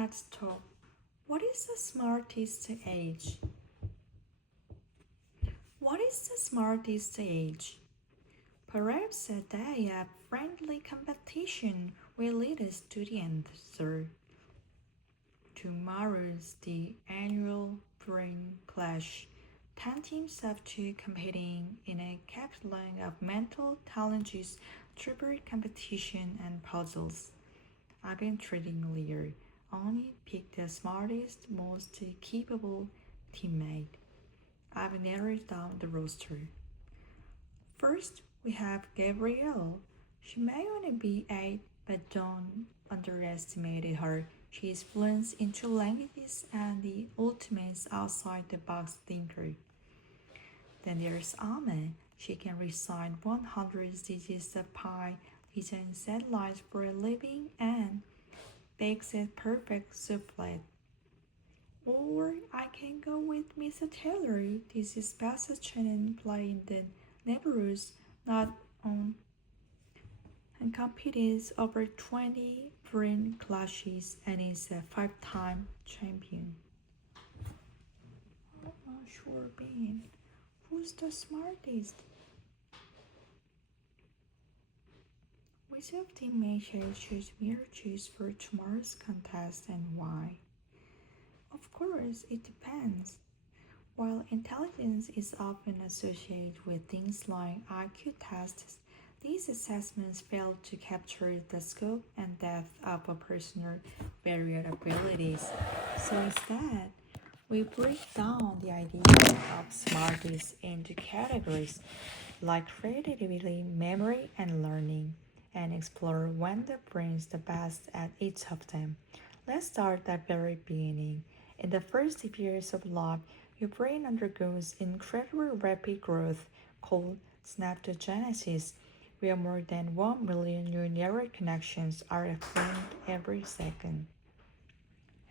Let's talk. What is the smartest age? What is the smartest age? Perhaps a day of friendly competition will lead us to the answer. Tomorrow's the annual brain clash. 10 teams of two competing in a capitalizing of mental challenges, trivia competition, and puzzles. I've been treating earlier. Only pick the smartest, most capable teammate. I've narrowed down the roster. First, we have Gabrielle. She may only be 8, but don't underestimate her. She is fluent in two languages and the ultimate outside the box thinker. Then there's Ame. She can recite 100 digits of pi, design satellites for a living, and bakes a perfect souffle. Or I can go with Mr. Taylor. This is Sebastian playing the neighborhoods, not on, and competed over 20 foreign clashes and is a 5-time champion. I'm not sure, Ben. Who's the smartest? Which of the teammates choose choose for tomorrow's contest and why? Of course, it depends. While intelligence is often associated with things like IQ tests, these assessments fail to capture the scope and depth of a person's varied abilities. So instead, we break down the idea of smarties into categories like creativity, memory, and learning, and explore when the brain's the best at each of them. Let's start at the very beginning. In the first years of life, your brain undergoes incredibly rapid growth called synaptogenesis, where more than 1 million new neural connections are formed every second.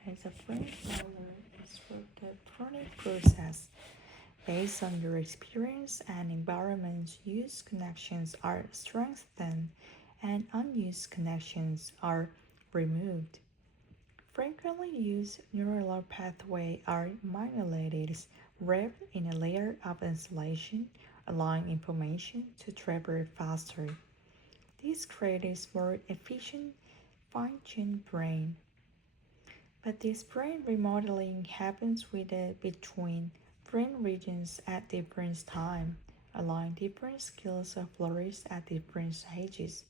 As a brain flower is the learning process. Based on your experience and environment, used connections are strengthened and unused connections are removed. Frequently used neural pathways are myelinated, wrapped in a layer of insulation, allowing information to travel faster. This creates more efficient, fine-tuned brain. But this brain remodeling happens between brain regions at different times, allowing different skills to flourish at different stages.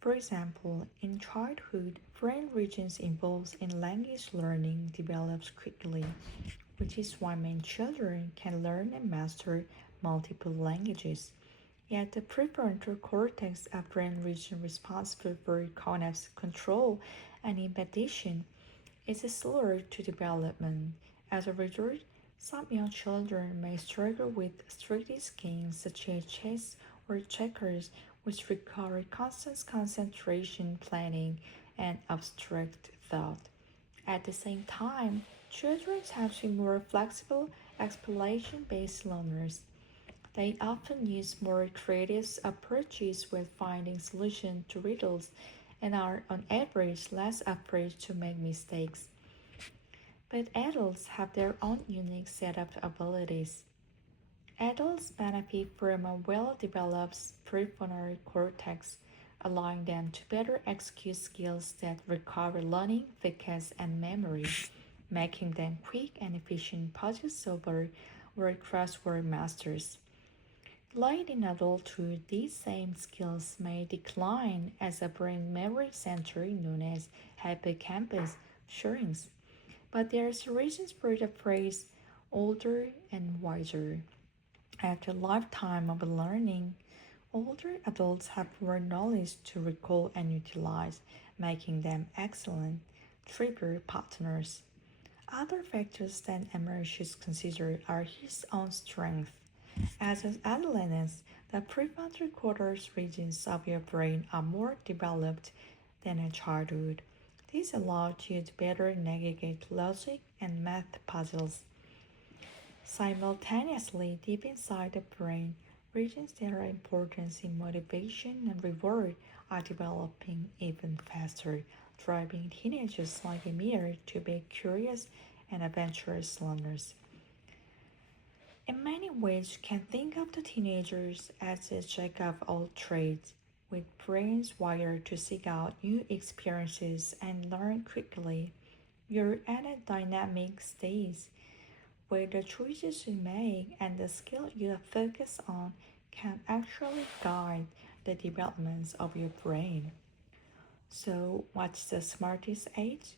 For example, in childhood, brain regions involved in language learning develops quickly, which is why many children can learn and master multiple languages. Yet the prefrontal cortex of brain region responsible for cognitive control and inhibition is slower to development. As a result, some young children may struggle with strategic games such as chess or checkers, which require constant concentration, planning, and abstract thought. At the same time, children tend to be more flexible, exploration-based learners. They often use more creative approaches with finding solutions to riddles and are on average less afraid to make mistakes. But adults have their own unique set of abilities. Adults benefit from a well-developed prefrontal cortex, allowing them to better execute skills that require learning, focus, and memory, making them quick and efficient puzzle solvers or crossword masters. Late in adulthood, these same skills may decline as a brain memory center known as hippocampus shrinks. But there's reasons for the phrase older and wiser. After a lifetime of learning, older adults have more knowledge to recall and utilize, making them excellent trigger partners. Other factors that emerge to consider are his own strength. As an adolescent, the prefrontal cortex regions of your brain are more developed than in childhood. This allows you to better navigate logic and math puzzles. Simultaneously, deep inside the brain, regions that are important in motivation and reward are developing even faster. driving teenagers like a mirror to be curious and adventurous learners. In many ways, you can think of the teenagers as a jack of all trades, with brains wired to seek out new experiences and learn quickly. You're at a dynamic stage where the choices you make and the skill you focus on can actually guide the development of your brain. So, what's the smartest age?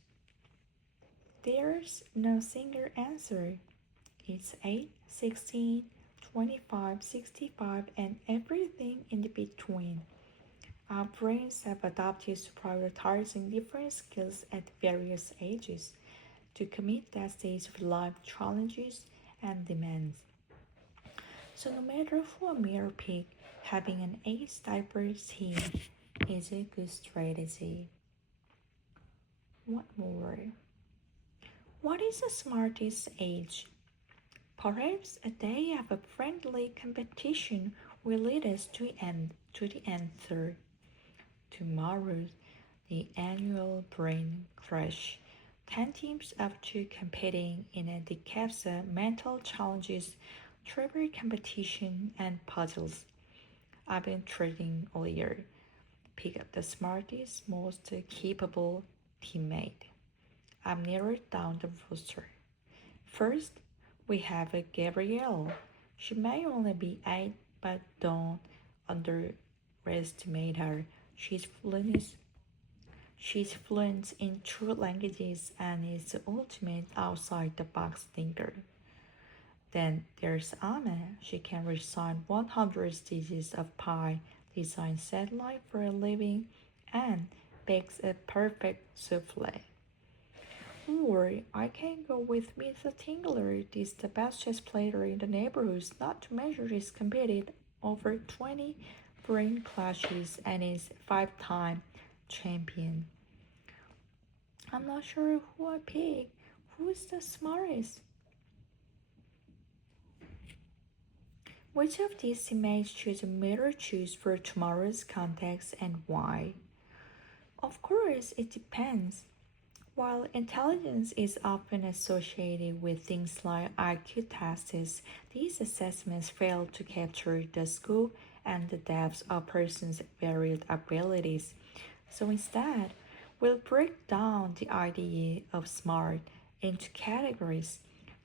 There's no single answer. It's 8, 16, 25, 65, and everything in between. Our brains have adapted to prioritizing different skills at various ages to meet that stage of life challenges and demands. So, no matter who a mere pick, having an age diverse team is a good strategy. What more? What is the smartest age? Perhaps a day of a friendly competition will lead us to the answer. Tomorrow, the annual Brain Crush. 10 teams of two competing in a decades of mental challenges, trivia competition, and puzzles. I've been trading all year. Pick up the smartest, most capable teammate. I've narrowed down the roster. First, we have a Gabrielle. She may only be 8, but don't underestimate her. She's fluent in two languages and is the ultimate outside the box thinker. Then there's Anna. She can recite 100 stages of pi, design satellite for a living, and bakes a perfect souffle. Or I can go with Mr. Tingler. He's the best chess player in the neighborhood. Not to measure, he's competed over 20 brain clashes and is 5-time champion. I'm not sure who I pick. Who is the smartest? Which of these teammates should a mirror choose for tomorrow's context and why? Of course, it depends. While intelligence is often associated with things like IQ tests, these assessments fail to capture the scope and the depth of a person's varied abilities. So instead, we'll break down the idea of smart into categories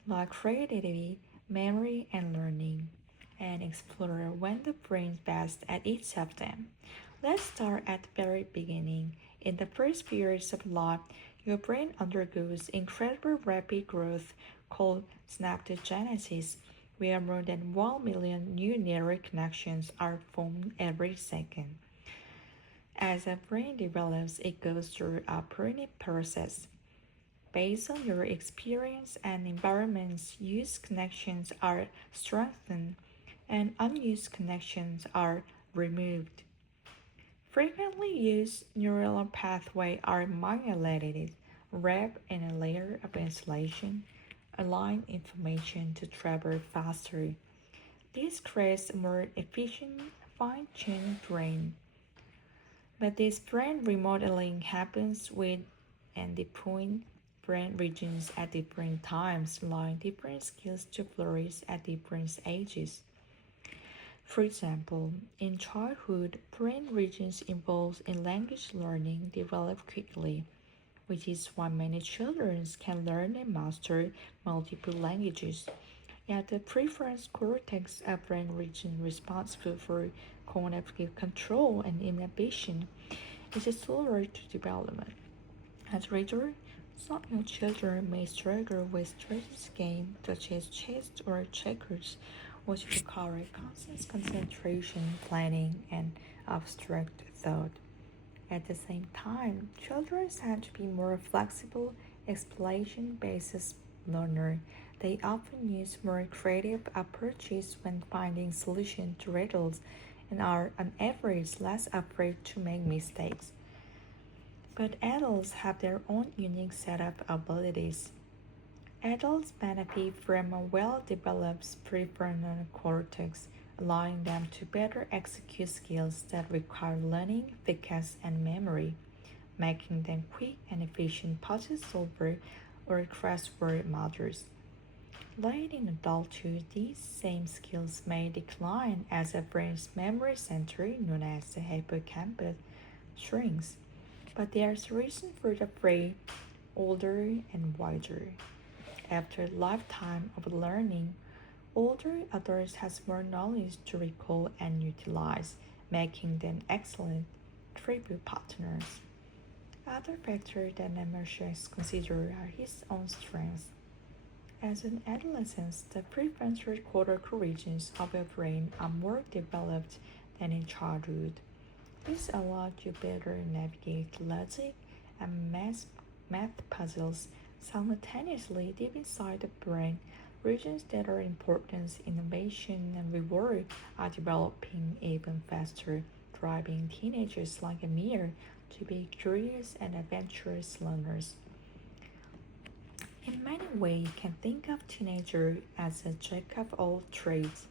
like creativity, memory, and learning, and explore when the brain's best at each of them. Let's start at the very beginning. In the first few years of life, your brain undergoes incredible rapid growth called synaptogenesis, where more than 1 million new neural connections are formed every second. As a brain develops, it goes through a pruning process. Based on your experience and environments, used connections are strengthened and unused connections are removed. Frequently used neural pathways are monolithic, wrapped in a layer of insulation, allowing information to travel faster. This creates a more efficient, fine-tuned brain. But this brain remodeling happens with and different brain regions at different times, allowing different skills to flourish at different ages. For example, in childhood, brain regions involved in language learning develop quickly, which is why many children can learn and master multiple languages. Yet the prefrontal cortex, a brain region responsible for cognitive control and inhibition, is slower to development. As a result, some young children may struggle with strategic games such as chess or checkers, which require constant concentration, planning, and abstract thought. At the same time, children tend to be more flexible, exploration-based learners. They often use more creative approaches when finding solutions to riddles and are, on average, less afraid to make mistakes. But adults have their own unique set of abilities. Adults benefit from a well-developed prefrontal cortex, allowing them to better execute skills that require learning, focus, and memory. making them quick and efficient puzzle solvers or crossword models. Late in adulthood, these same skills may decline as the brain's memory center, known as the hippocampus, shrinks. But there's reason for the phrase older and wiser. After a lifetime of learning, older adults has more knowledge to recall and utilize, making them excellent tribute partners. Other factors that Emerson considered are his own strengths. As an adolescent, the prefrontal cortical regions of your brain are more developed than in childhood. This allows you better navigate logic and math puzzles simultaneously deep inside the brain. Regions that are important innovation and reward are developing even faster, driving teenagers like Amir to be curious and adventurous learners. In many ways, you can think of teenagers as a jack of all trades,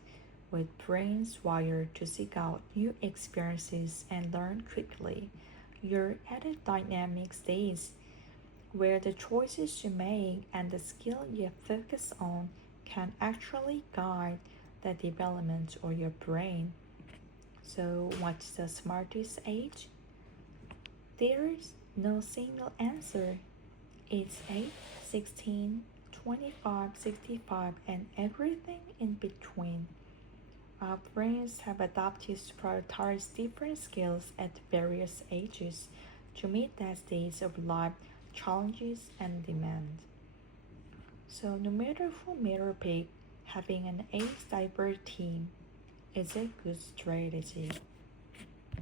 with brains wired to seek out new experiences and learn quickly. You're at a dynamic stage where the choices you make and the skill you focus on can actually guide the development of your brain. So, what's the smartest age? There's no single answer. It's 8, 16, 25, 65, and everything in between. Our brains have adapted to prioritize different skills at various ages to meet that stage of life challenges and demand. So no matter who Miller pick, having an age diverse team is a good strategy.